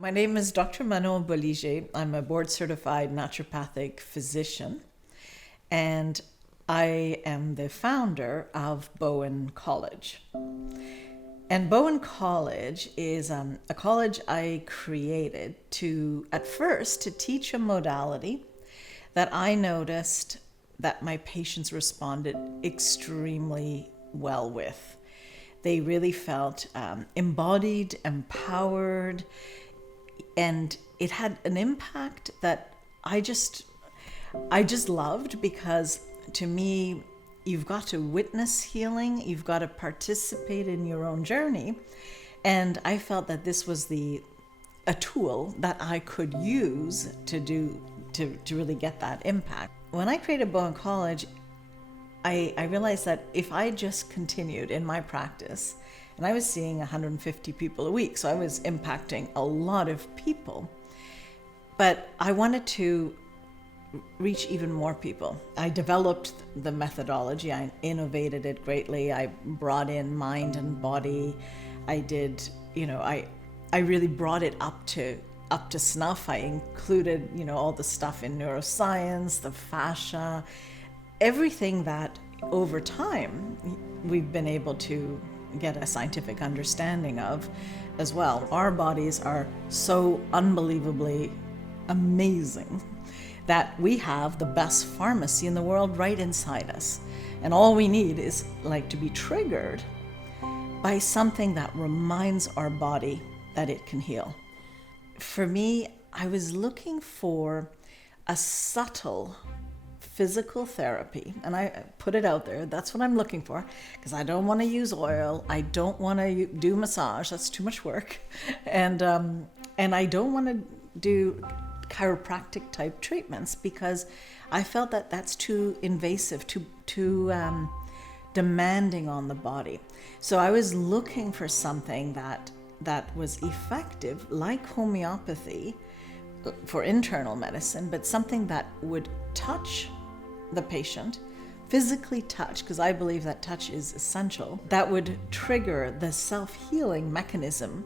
My name is Dr. Manon Bolliger. I'm a board-certified naturopathic physician, and I am the founder of Bowen College. And Bowen College is a college I created at first to teach a modality that I noticed that my patients responded extremely well with. They really felt embodied, empowered, and it had an impact that I just loved, because to me, you've got to witness healing, you've got to participate in your own journey. And I felt that this was a tool that I could use to really get that impact. When I created Bowen College, I realized that if I just continued in my practice, and I was seeing 150 people a week, so I was impacting a lot of people, but I wanted to reach even more people. I developed the methodology, I innovated it greatly, I brought in mind and body, I really brought it up to snuff. I included, all the stuff in neuroscience, the fascia, everything that over time we've been able to get a scientific understanding of as well. Our bodies are so unbelievably amazing that we have the best pharmacy in the world right inside us. And all we need is to be triggered by something that reminds our body that it can heal. For me, I was looking for a subtle physical therapy, and I put it out there, that's what I'm looking for, because I don't want to use oil, I don't want to do massage, that's too much work, and I don't want to do chiropractic type treatments, because I felt that that's too invasive, too demanding on the body. So I was looking for something that was effective, like homeopathy for internal medicine, but something that would touch the patient, physically touch, because I believe that touch is essential, that would trigger the self-healing mechanism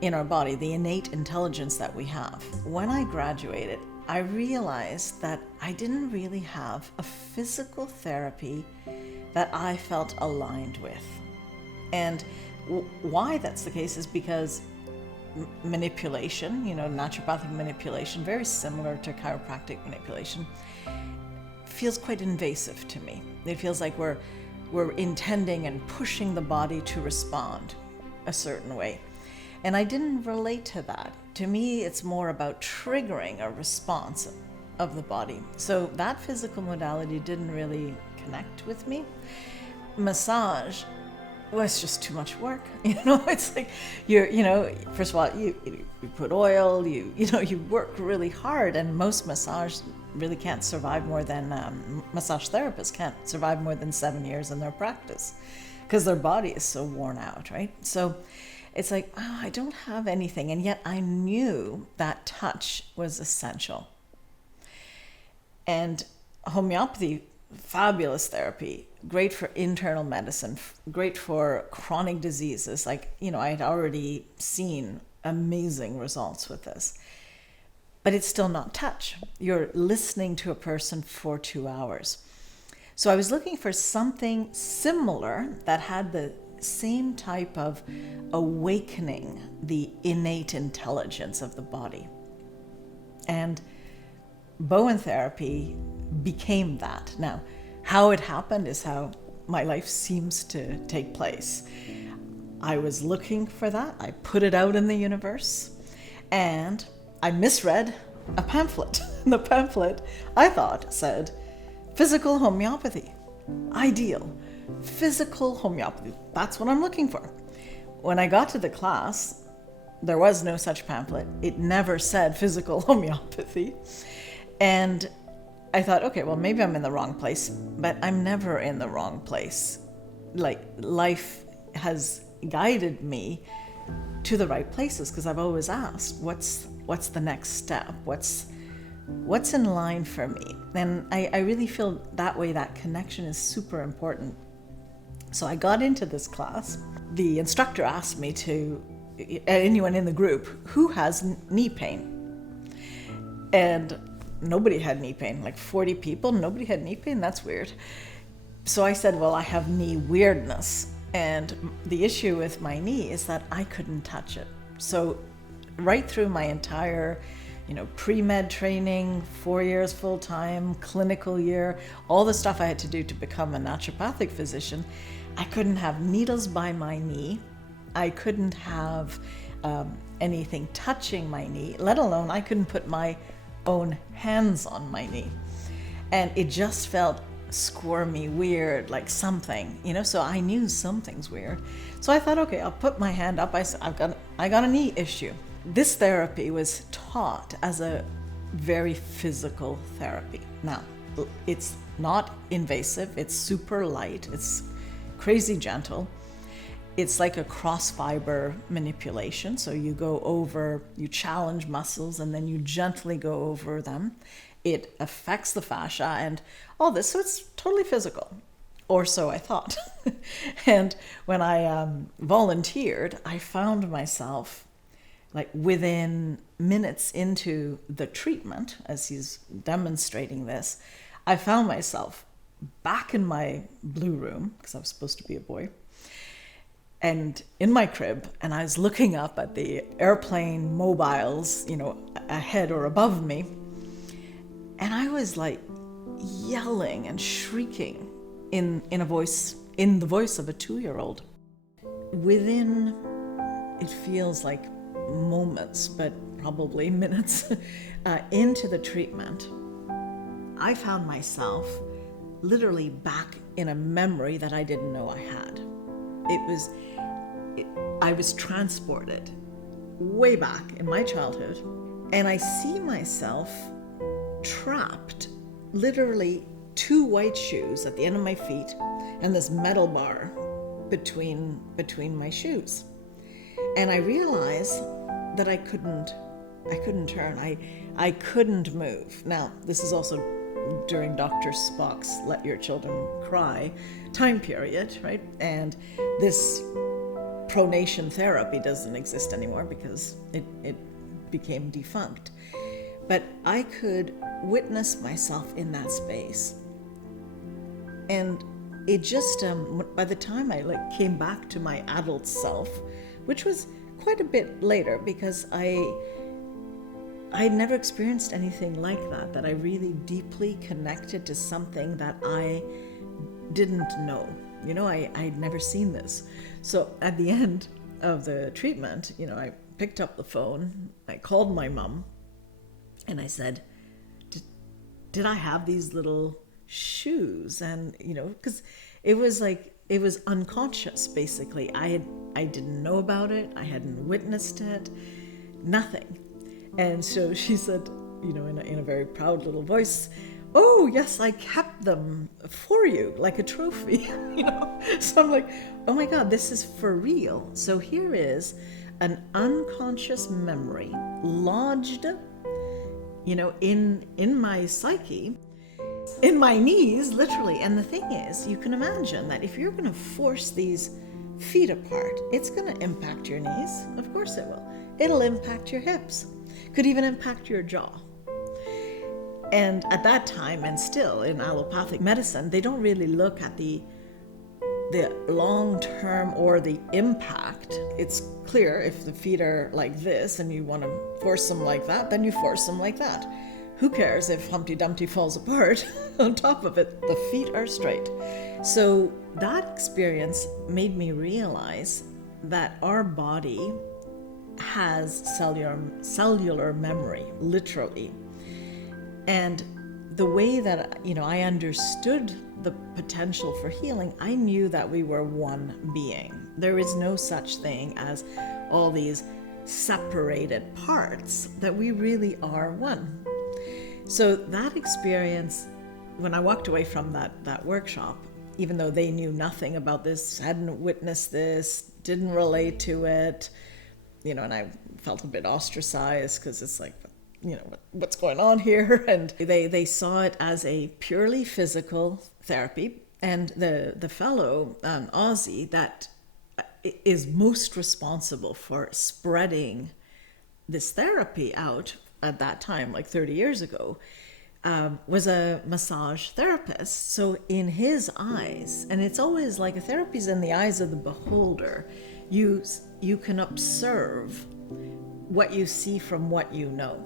in our body, the innate intelligence that we have. When I graduated, I realized that I didn't really have a physical therapy that I felt aligned with. And why that's the case is because manipulation, naturopathic manipulation, very similar to chiropractic manipulation, feels quite invasive to me. It feels like we're intending and pushing the body to respond a certain way. And I didn't relate to that. To me, it's more about triggering a response of the body. So that physical modality didn't really connect with me. Massage was just too much work. It's like first of all, you put oil, you work really hard, and most massage really can't survive more than, massage therapists can't survive more than 7 years in their practice because their body is so worn out, right? So it's like, I don't have anything, and yet I knew that touch was essential. And homeopathy, fabulous therapy, great for internal medicine, great for chronic diseases. I had already seen amazing results with this. But it's still not touch. You're listening to a person for 2 hours. So I was looking for something similar that had the same type of awakening the innate intelligence of the body. And Bowen therapy became that. Now, how it happened is how my life seems to take place. I was looking for that. I put it out in the universe, and I misread a pamphlet. The pamphlet, I thought, said, physical homeopathy, ideal, physical homeopathy. That's what I'm looking for. When I got to the class, there was no such pamphlet. It never said physical homeopathy. And I thought, okay, well, maybe I'm in the wrong place, but I'm never in the wrong place. Life has guided me to the right places, because I've always asked, what's the next step? What's in line for me? And I really feel that way, that connection is super important. So I got into this class. The instructor asked me to anyone in the group, who has knee pain? And nobody had knee pain. Like 40 people, nobody had knee pain? That's weird. So I said, well, I have knee weirdness. And the issue with my knee is that I couldn't touch it. So right through my entire, pre-med training, 4 years full-time, clinical year, all the stuff I had to do to become a naturopathic physician, I couldn't have needles by my knee. I couldn't have anything touching my knee, let alone I couldn't put my own hands on my knee. And it just felt squirmy, weird, like something, so I knew something's weird. So I thought, okay, I'll put my hand up. I said, I got a knee issue. This therapy was taught as a very physical therapy. Now, it's not invasive, it's super light, it's crazy gentle. It's like a cross fiber manipulation. So you you challenge muscles and then you gently go over them. It affects the fascia and all this. So it's totally physical, or so I thought. And when I volunteered, I found myself, like within minutes into the treatment, as he's demonstrating this, I found myself back in my blue room, because I was supposed to be a boy, and in my crib, and I was looking up at the airplane mobiles, ahead or above me, and I was like yelling and shrieking in the voice of a 2-year-old. Within, it feels like moments, but probably minutes, into the treatment, I found myself literally back in a memory that I didn't know I had. I was transported way back in my childhood, and I see myself trapped, literally 2 white shoes at the end of my feet and this metal bar between my shoes. And I realized that I couldn't turn. I couldn't move. Now, this is also during Dr. Spock's Let Your Children Cry time period, right? And this pronation therapy doesn't exist anymore because it became defunct. But I could witness myself in that space. And it just, by the time I came back to my adult self, which was quite a bit later, because I had never experienced anything like that I really deeply connected to something that I didn't know. I'd never seen this. So at the end of the treatment, I picked up the phone, I called my mom, and I said, did I have these little shoes? And, because it was unconscious, basically. I didn't know about it. I hadn't witnessed it, nothing. And so she said, in a very proud little voice, oh, yes, I kept them for you, like a trophy, So I'm like, oh my God, this is for real. So here is an unconscious memory lodged, in my psyche, in my knees, literally. And the thing is, you can imagine that if you're going to force these feet apart, it's going to impact your knees. Of course it will. It'll impact your hips. Could even impact your jaw. And at that time, and still in allopathic medicine, they don't really look at the long-term or the impact. It's clear if the feet are like this and you want to force them like that, then you force them like that. Who cares if Humpty Dumpty falls apart? On top of it, the feet are straight. So that experience made me realize that our body has cellular memory, literally. And the way that, I understood the potential for healing, I knew that we were one being. There is no such thing as all these separated parts, that we really are one. So that experience, when I walked away from that workshop, even though they knew nothing about this, hadn't witnessed this, didn't relate to it, and I felt a bit ostracized because it's like, what's going on here? And they saw it as a purely physical therapy. And the fellow, Ozzy, that is most responsible for spreading this therapy out at that time, like 30 years ago, was a massage therapist. So in his eyes, and it's always like a therapy's in the eyes of the beholder, you can observe what you see from what you know,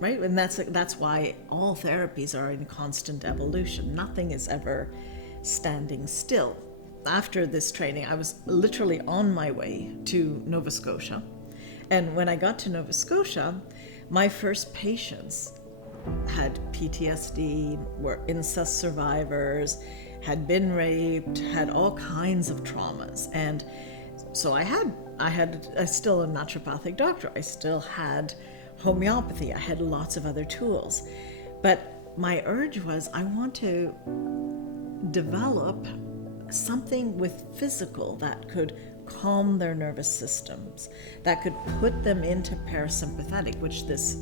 right? And that's why all therapies are in constant evolution. Nothing is ever standing still. After this training, I was literally on my way to Nova Scotia. And when I got to Nova Scotia, my first patients had PTSD, were incest survivors, had been raped, had all kinds of traumas. And so I still a naturopathic doctor. I still had homeopathy. I had lots of other tools. But my urge was, I want to develop something with physical that could calm their nervous systems, that could put them into parasympathetic, which this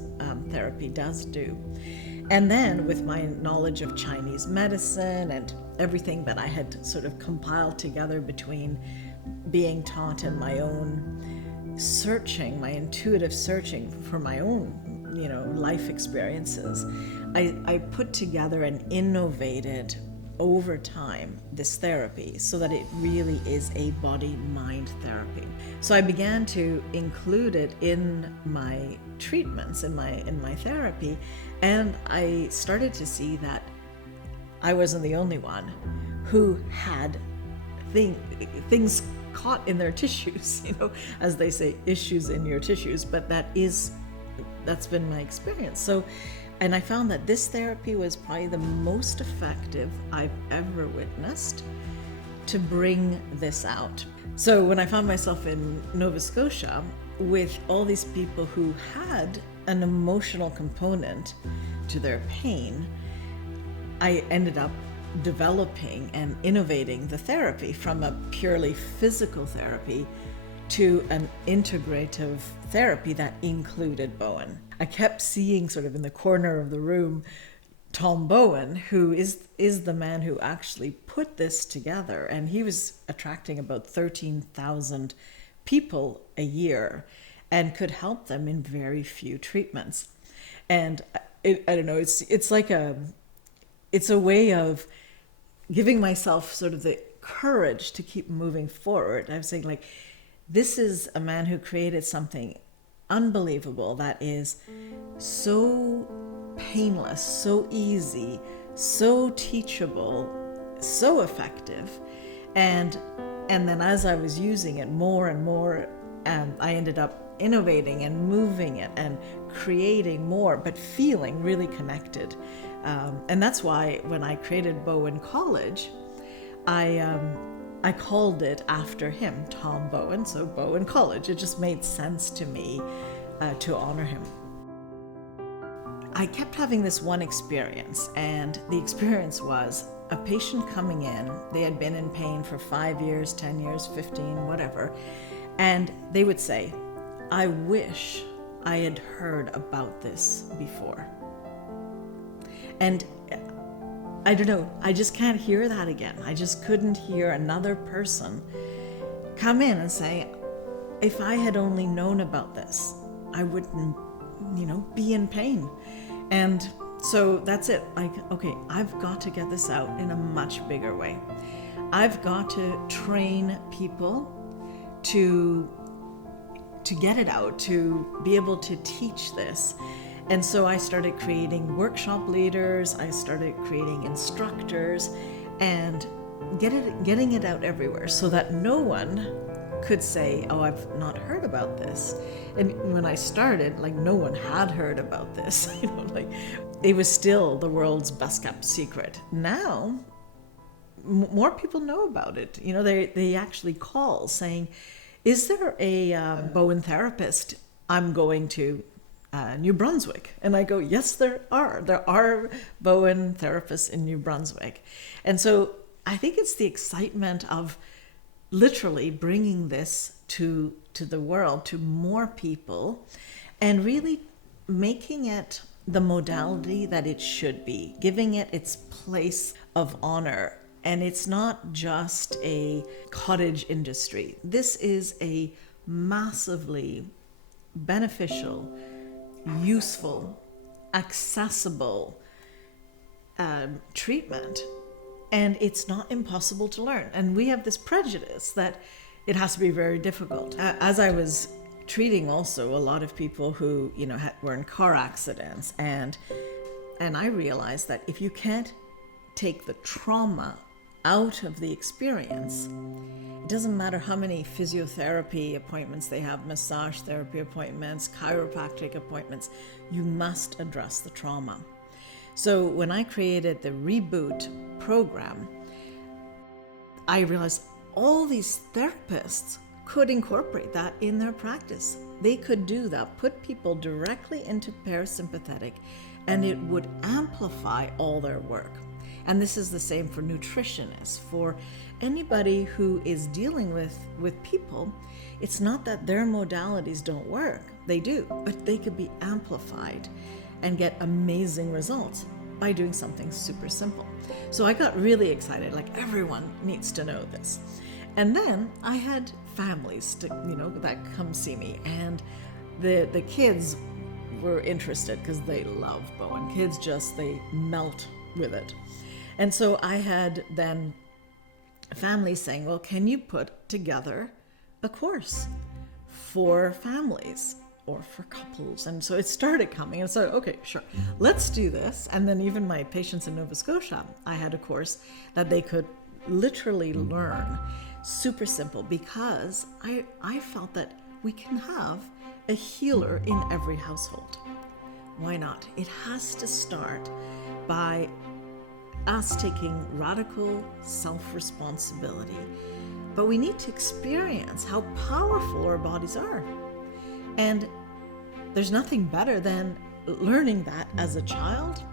therapy does do. And then with my knowledge of Chinese medicine and everything that I had sort of compiled together between being taught and my own searching, my intuitive searching for my own, life experiences, I put together and innovated over time this therapy so that it really is a body-mind therapy. So I began to include it in my treatments, in my therapy, and I started to see that I wasn't the only one who had things caught in their tissues, as they say, issues in your tissues, but that's been my experience. And I found that this therapy was probably the most effective I've ever witnessed to bring this out. So when I found myself in Nova Scotia with all these people who had an emotional component to their pain, I ended up developing and innovating the therapy from a purely physical therapy to an integrative therapy that included Bowen. I kept seeing sort of in the corner of the room Tom Bowen, who is the man who actually put this together, and he was attracting about 13,000 people a year and could help them in very few treatments. And I don't know, it's like it's a way of giving myself sort of the courage to keep moving forward. I was saying, like, this is a man who created something unbelievable that is so painless, so easy, so teachable, so effective. And then as I was using it more and more, I ended up innovating and moving it and creating more, but feeling really connected. And that's why when I created Bowen College, I called it after him, Tom Bowen, so Bowen College. It just made sense to me to honor him. I kept having this one experience, and the experience was a patient coming in. They had been in pain for 5 years, 10 years, 15, whatever, and they would say, I wish I had heard about this before. And I don't know, I just can't hear that again. I just couldn't hear another person come in and say, if I had only known about this, I wouldn't, be in pain. And so that's it. Like, okay, I've got to get this out in a much bigger way. I've got to train people to get it out, to be able to teach this. And so I started creating workshop leaders, I started creating instructors, and getting it out everywhere so that no one could say, oh, I've not heard about this. And when I started, no one had heard about this. It was still the world's best kept secret. Now, more people know about it. They actually call saying, is there a Bowen therapist? I'm going to New Brunswick. And I go, yes, there are. There are Bowen therapists in New Brunswick. And so I think it's the excitement of literally bringing this to the world, to more people, and really making it the modality that it should be, giving it its place of honor, And it's not just a cottage industry. This is a massively beneficial, useful, accessible treatment. And it's not impossible to learn. And we have this prejudice that it has to be very difficult. As I was treating also a lot of people who, were in car accidents, and I realized that if you can't take the trauma out of the experience, it doesn't matter how many physiotherapy appointments they have, massage therapy appointments, chiropractic appointments, you must address the trauma. So when I created the Reboot program, I realized all these therapists could incorporate that in their practice. They could do that, put people directly into parasympathetic, and it would amplify all their work. And this is the same for nutritionists, for anybody who is dealing with people. It's not that their modalities don't work, they do, but they could be amplified and get amazing results by doing something super simple. So I got really excited, like everyone needs to know this. And then I had families that come see me, and the kids were interested because they love Bowen. Kids they melt with it. And so I had then families saying, well, can you put together a course for families or for couples? And so it started coming. And so, okay, sure, let's do this. And then even my patients in Nova Scotia, I had a course that they could literally learn. Super simple, because I felt that we can have a healer in every household. Why not? It has to start by us taking radical self-responsibility. But we need to experience how powerful our bodies are. And there's nothing better than learning that as a child,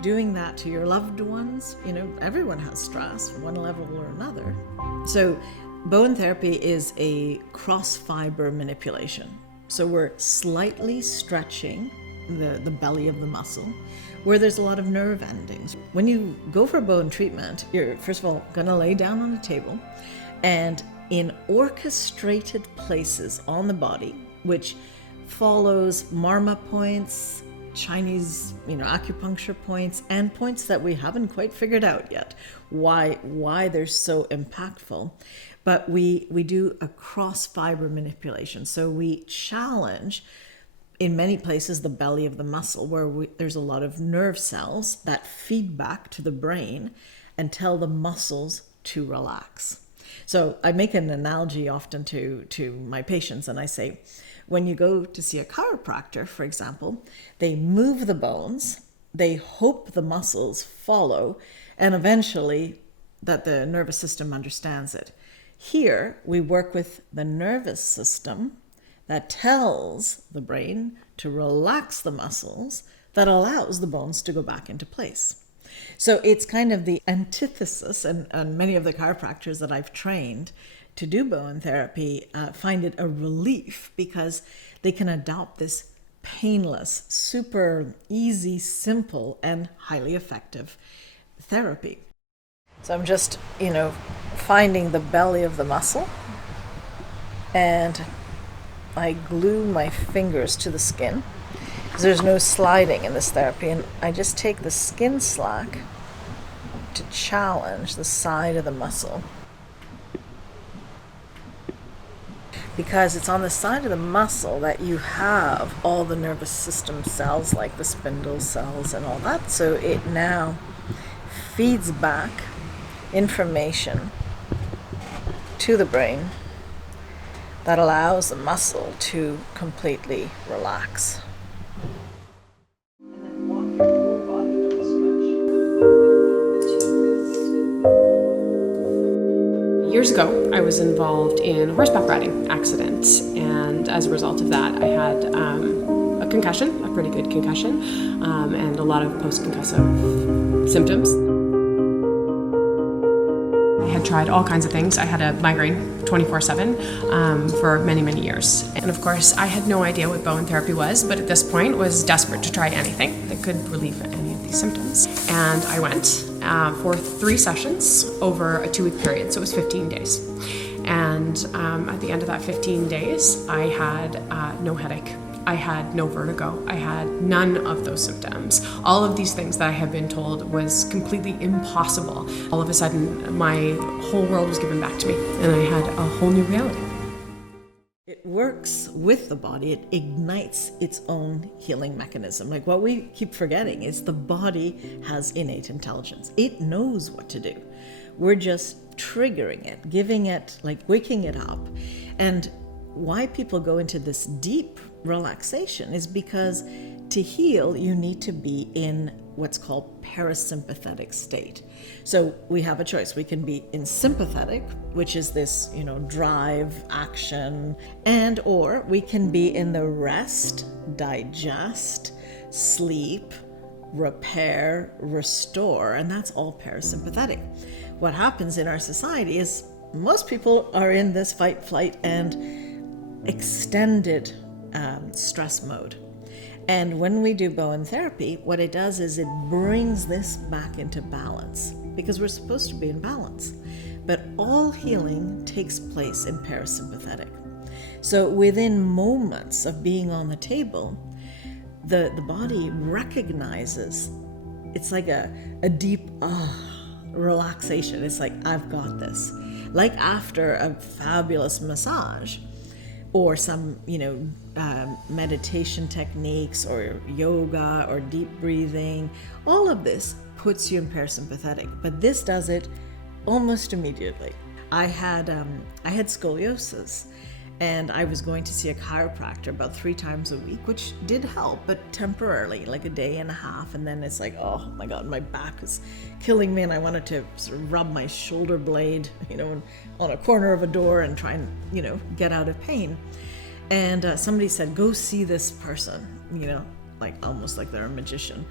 doing that to your loved ones. Everyone has stress, one level or another. So Bowen therapy is a cross-fiber manipulation. So we're slightly stretching the belly of the muscle, where there's a lot of nerve endings. When you go for Bowen treatment, you're first of all going to lay down on a table, and in orchestrated places on the body, which follows marma points, Chinese, acupuncture points, and points that we haven't quite figured out yet why they're so impactful. But we do a cross-fiber manipulation. So we challenge, in many places, the belly of the muscle, where there's a lot of nerve cells that feed back to the brain and tell the muscles to relax. So I make an analogy often to my patients, and I say, when you go to see a chiropractor, for example, they move the bones, they hope the muscles follow, and eventually that the nervous system understands it. Here, we work with the nervous system that tells the brain to relax the muscles, that allows the bones to go back into place. So it's kind of the antithesis, and many of the chiropractors that I've trained to do Bowen therapy find it a relief, because they can adopt this painless, super easy, simple, and highly effective therapy. So I'm just, finding the belly of the muscle, and I glue my fingers to the skin, because there's no sliding in this therapy, and I just take the skin slack to challenge the side of the muscle, because it's on the side of the muscle that you have all the nervous system cells, like the spindle cells and all that. So it now feeds back information to the brain that allows the muscle to completely relax. Years ago, I was involved in a horseback riding accident, and as a result of that, I had a concussion, a pretty good concussion, and a lot of post-concussive symptoms. I had tried all kinds of things. I had a migraine 24/7 for many, many years. And of course, I had no idea what Bowen therapy was, but at this point was desperate to try anything that could relieve any of these symptoms. And I went, for 3 sessions over a 2-week period. So it was 15 days. And at the end of that 15 days, I had no headache. I had no vertigo. I had none of those symptoms. All of these things that I had been told was completely impossible. All of a sudden, my whole world was given back to me, and I had a whole new reality. It works with the body. It ignites its own healing mechanism. Like, what we keep forgetting is the body has innate intelligence. It knows what to do. We're just triggering it, giving it, like waking it up. And why people go into this deep relaxation is because to heal, you need to be in what's called parasympathetic state. So we have a choice. We can be in sympathetic, which is this, drive, action, and or we can be in the rest, digest, sleep, repair, restore, and that's all parasympathetic. What happens in our society is most people are in this fight, flight, and extended stress mode. And when we do Bowen therapy, what it does is it brings this back into balance, because we're supposed to be in balance. But all healing takes place in parasympathetic. So within moments of being on the table, the body recognizes, it's like a deep relaxation. It's like, I've got this. Like after a fabulous massage, or some, meditation techniques or yoga or deep breathing, all of this puts you in parasympathetic, but this does it almost immediately. I had scoliosis, and I was going to see a chiropractor about 3 times a week, which did help, but temporarily, like a day and a half, and then it's like, oh my God, my back is killing me, and I wanted to sort of rub my shoulder blade, on a corner of a door and try and, get out of pain. And somebody said, go see this person, like almost like they're a magician.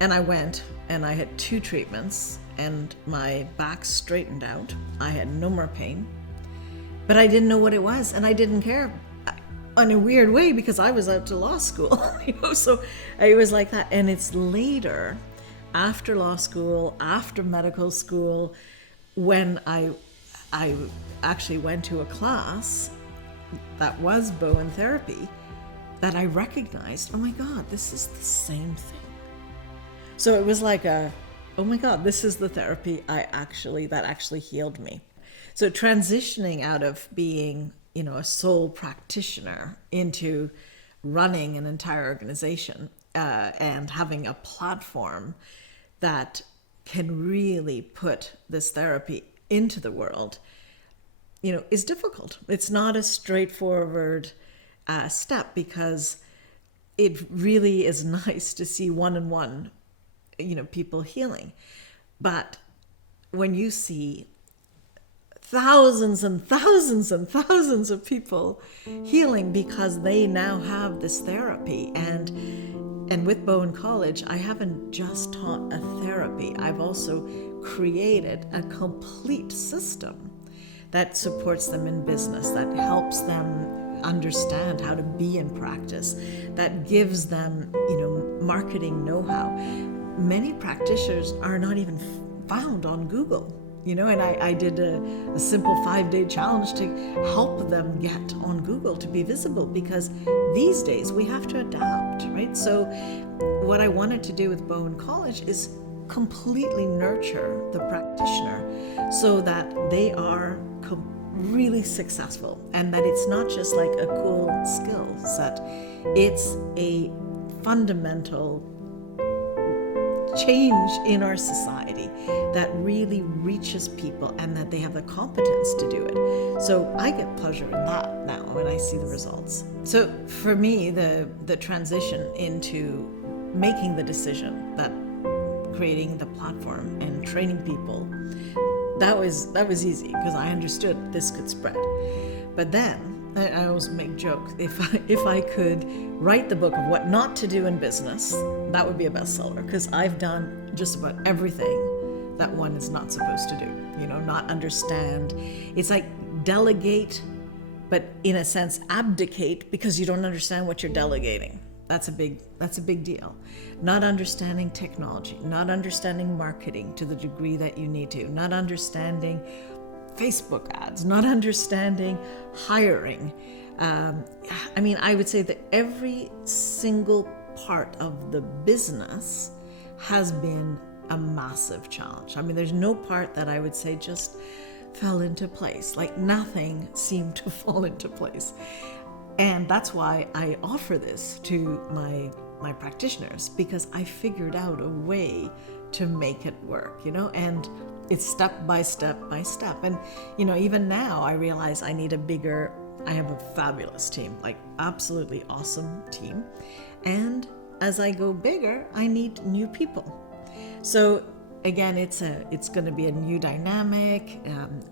And I went, and I had 2 treatments, and my back straightened out. I had no more pain. But I didn't know what it was, and I didn't care in a weird way, because I was out to law school, so it was like that. And it's later, after law school, after medical school, when I actually went to a class that was Bowen therapy, that I recognized, oh my God, this is the same thing. So it was like oh my God, this is the therapy that actually healed me. So transitioning out of being, a sole practitioner into running an entire organization and having a platform that can really put this therapy into the world, is difficult. It's not a straightforward step, because it really is nice to see one-on-one, people healing. But when you see thousands and thousands and thousands of people healing because they now have this therapy. And with Bowen College, I haven't just taught a therapy. I've also created a complete system that supports them in business, that helps them understand how to be in practice, that gives them, marketing know-how. Many practitioners are not even found on Google. And I did a simple 5-day challenge to help them get on Google to be visible, because these days we have to adapt, right? So what I wanted to do with Bowen College is completely nurture the practitioner so that they are really successful, and that it's not just like a cool skill set, it's a fundamental change in our society that really reaches people, and that they have the competence to do it. So I get pleasure in that now when I see the results. So for me, the transition into making the decision that creating the platform and training people, that was easy, because I understood this could spread. But then I always make jokes. If I could write the book of what not to do in business, that would be a bestseller, because I've done just about everything that one is not supposed to do. Not understand. It's like delegate, but in a sense abdicate, because you don't understand what you're delegating. that's a big deal. Not understanding technology, not understanding marketing to the degree that you need to, not understanding Facebook ads, not understanding hiring. I would say that every single part of the business has been a massive challenge. There's no part that I would say just fell into place. Like nothing seemed to fall into place. And that's why I offer this to my practitioners, because I figured out a way to make it work, and it's step by step by step. And, even now I realize I have a fabulous team, like absolutely awesome team. And as I go bigger, I need new people. So again, it's going to be a new dynamic,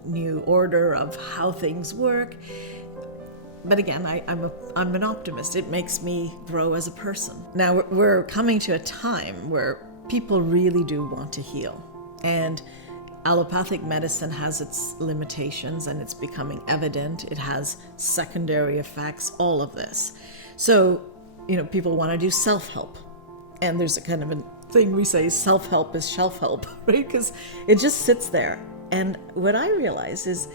new order of how things work. But again, I'm an optimist. It makes me grow as a person. Now we're coming to a time where people really do want to heal, and allopathic medicine has its limitations, and it's becoming evident. It has secondary effects, all of this. So, people want to do self-help, and there's a kind of a thing we say, self-help is shelf-help, right? Because it just sits there. And what I realize is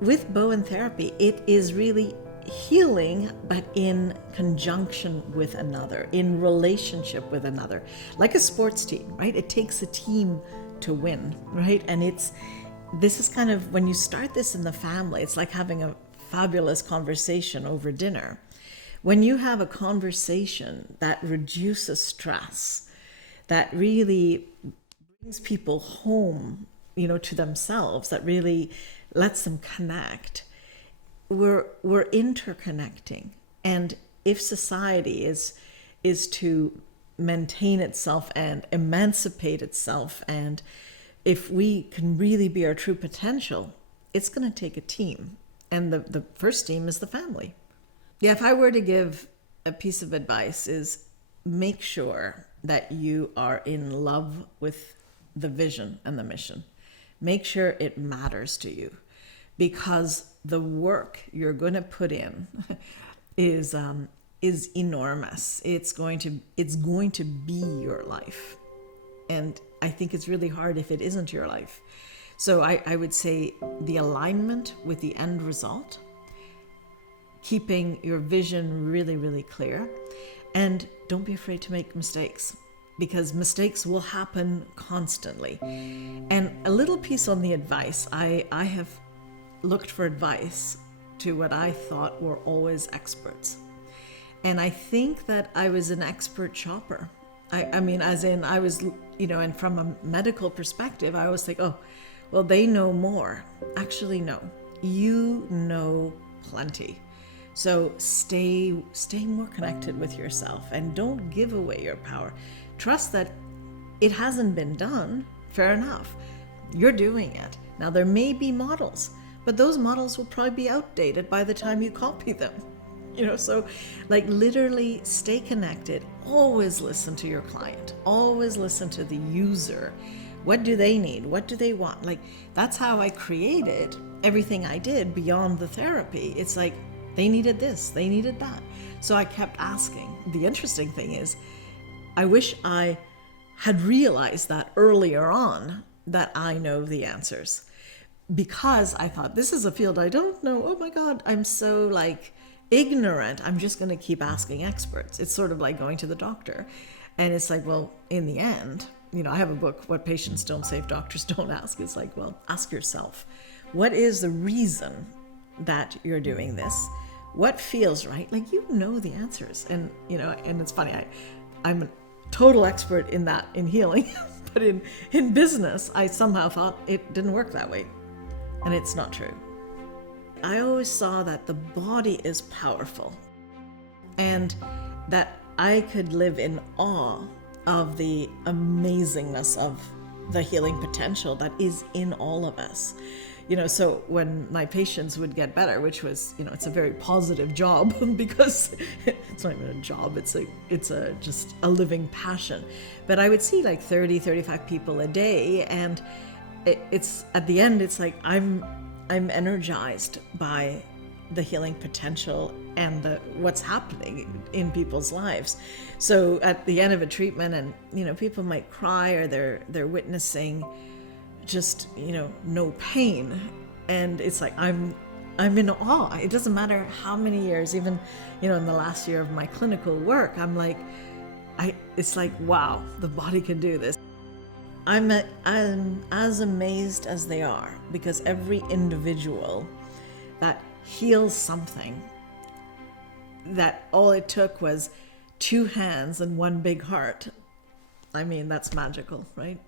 with Bowen therapy, it is really healing, but in conjunction with another, in relationship with another, like a sports team, right? It takes a team to win, right? And this is kind of, when you start this in the family, it's like having a fabulous conversation over dinner. When you have a conversation that reduces stress, that really brings people home, to themselves, that really lets them connect, we're interconnecting. And if society is to maintain itself and emancipate itself, and if we can really be our true potential, it's going to take a team. And the first team is the family. Yeah, if I were to give a piece of advice, is make sure that you are in love with the vision and the mission. Make sure it matters to you, because the work you're going to put in is enormous. It's going to be your life. And I think it's really hard if it isn't your life. So I would say the alignment with the end result, keeping your vision really, really clear, and don't be afraid to make mistakes, because mistakes will happen constantly. And a little piece on the advice, I have looked for advice to what I thought were always experts. And I think that I was an expert shopper. I mean, as in I was, and from a medical perspective, I always think, oh, well, they know more. Actually, no, you know plenty. So stay more connected with yourself, and don't give away your power. Trust that it hasn't been done. Fair enough. You're doing it. Now, there may be models, but those models will probably be outdated by the time you copy them. So like literally stay connected. Always listen to your client. Always listen to the user. What do they need? What do they want? Like, that's how I created everything I did beyond the therapy. It's like, they needed this, they needed that. So I kept asking. The interesting thing is, I wish I had realized that earlier on, that I know the answers. Because I thought, this is a field I don't know. Oh my God, I'm so ignorant. I'm just going to keep asking experts. It's sort of like going to the doctor. And it's like, well, in the end, I have a book, What Patients Don't Say If Doctors Don't Ask. It's like, well, ask yourself, what is the reason that you're doing this? What feels right? Like, the answers. And, and it's funny, I'm a total expert in that, in healing, but in business, I somehow thought it didn't work that way. And it's not true. I always saw that the body is powerful, and that I could live in awe of the amazingness of the healing potential that is in all of us. So when my patients would get better, which was, it's a very positive job, because it's not even a job, it's just a living passion. But I would see 30, 35 people a day, and it's at the end, it's like I'm energized by the healing potential and what's happening in people's lives. So at the end of a treatment, and people might cry, or they're witnessing just no pain, and it's like I'm in awe. It doesn't matter how many years, even in the last year of my clinical work, I'm like, it's like, wow, the body can do this. I'm as amazed as they are, because every individual that heals something, that all it took was 2 hands and 1 big heart. I mean, that's magical, right?